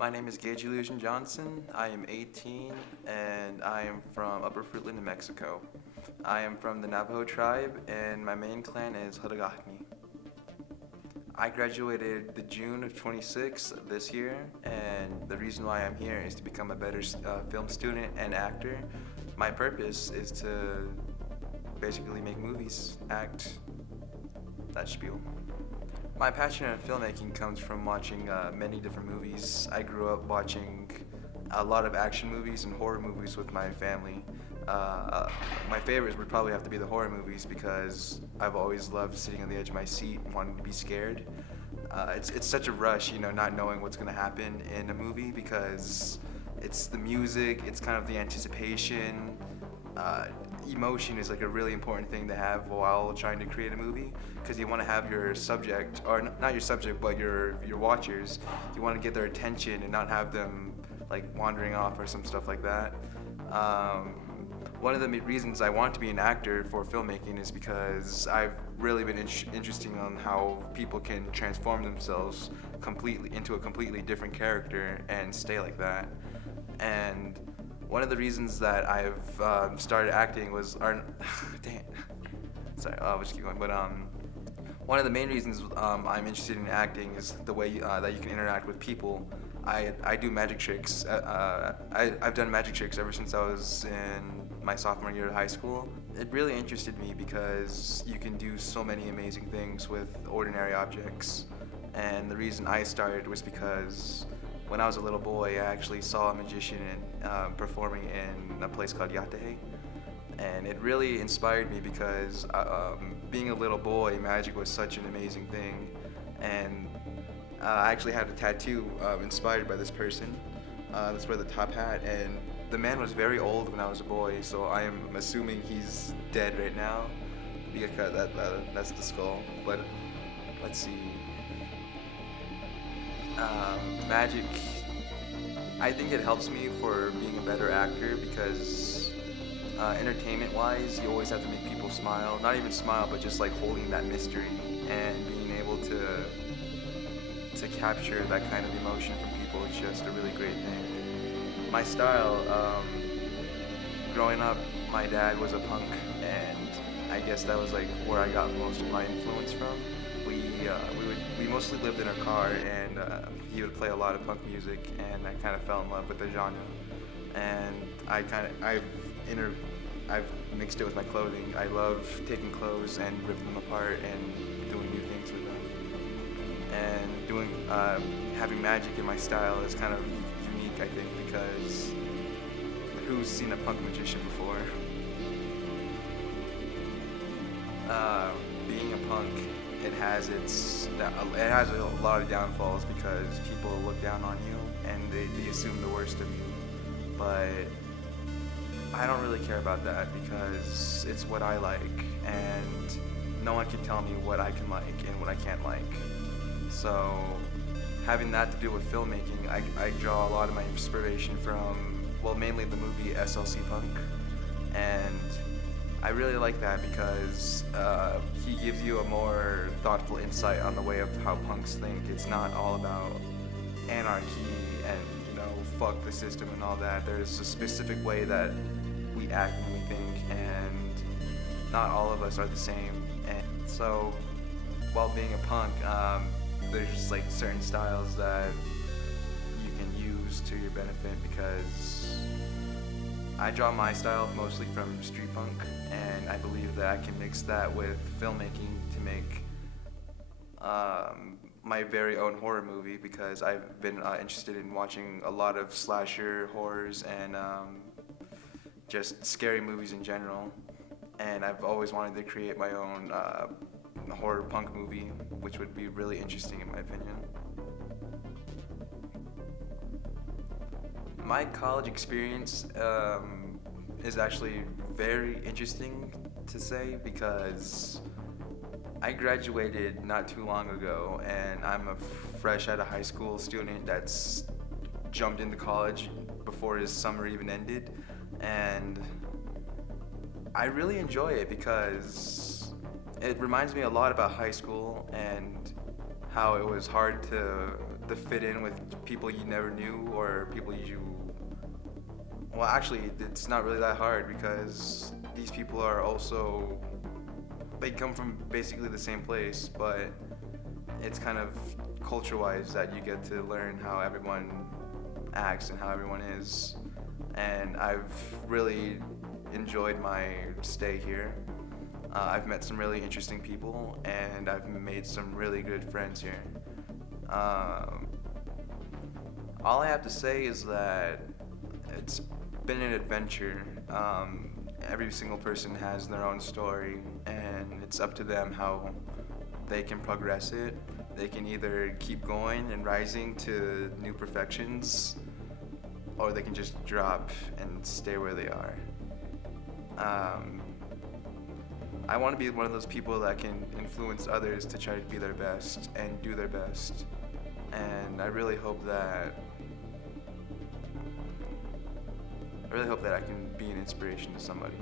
My name is Gage Johnson. I am 18 and I am from Upper Fruitland, New Mexico. I am from the Navajo tribe and my main clan is Hudagahni. I graduated the June of 26 this year, and the reason why I'm here is to become a better film student and actor. My purpose is to basically make movies, act, that spiel. My passion in filmmaking comes from watching many different movies. I grew up watching a lot of action movies and horror movies with my family. My favorites would probably have to be the horror movies because I've always loved sitting on the edge of my seat and wanting to be scared. It's such a rush, not knowing what's going to happen in a movie because it's the music, it's kind of the anticipation. Emotion is like a really important thing to have while trying to create a movie because you want to have your subject, or not your subject, but your watchers, you want to get their attention and not have them like wandering off or some stuff like that. One of the reasons I want to be an actor for filmmaking is because I've really been interested on how people can transform themselves completely into a completely different character and stay like that. And one of the reasons that I've started acting was, dang, sorry, I'll just keep going. But one of the main reasons I'm interested in acting is the way that you can interact with people. I do magic tricks. I've done magic tricks ever since I was in my sophomore year of high school. It really interested me because you can do so many amazing things with ordinary objects. And the reason I started was because when I was a little boy, I actually saw a magician performing in a place called IAIA. And it really inspired me because being a little boy, magic was such an amazing thing. And I actually had a tattoo inspired by this person. That's where the top hat, and the man was very old when I was a boy, so I am assuming he's dead right now because that's the skull. But let's see. Magic, I think it helps me for being a better actor because entertainment-wise, you always have to make people smile. Not even smile, but just like holding that mystery and being able to capture that kind of emotion from people is just a really great thing. My style, growing up, my dad was a punk, and I guess that was like where I got most of my influence from. We mostly lived in a car, and he would play a lot of punk music, and I kind of fell in love with the genre. And I've mixed it with my clothing. I love taking clothes and ripping them apart and doing new things with them. And having magic in my style is kind of unique, I think, because who's seen a punk magician before? Being a punk, it has a lot of downfalls because people look down on you and they assume the worst of you. But I don't really care about that because it's what I like, and no one can tell me what I can like and what I can't like. So having that to do with filmmaking, I draw a lot of my inspiration from, well, mainly the movie SLC Punk. And I really like that because he gives you a more thoughtful insight on the way of how punks think. It's not all about anarchy and, fuck the system and all that. There's a specific way that we act and we think, and not all of us are the same. And so while being a punk, there's just like certain styles that you can use to your benefit because I draw my style mostly from street punk, and I believe that I can mix that with filmmaking to make my very own horror movie because I've been interested in watching a lot of slasher horrors and just scary movies in general, and I've always wanted to create my own horror punk movie, which would be really interesting in my opinion. My college experience is actually very interesting to say because I graduated not too long ago, and I'm a fresh out of high school student that's jumped into college before his summer even ended, and I really enjoy it because it reminds me a lot about high school and how it was hard to to fit in with people you never knew or people you. Well, actually, it's not really that hard because these people are also. They come from basically the same place, but it's kind of culture-wise that you get to learn how everyone acts and how everyone is. And I've really enjoyed my stay here. I've met some really interesting people, and I've made some really good friends here. All I have to say is that it's been an adventure. Every single person has their own story, and it's up to them how they can progress it. They can either keep going and rising to new perfections, or they can just drop and stay where they are. I want to be one of those people that can influence others to try to be their best and do their best. And I really hope that I can be an inspiration to somebody.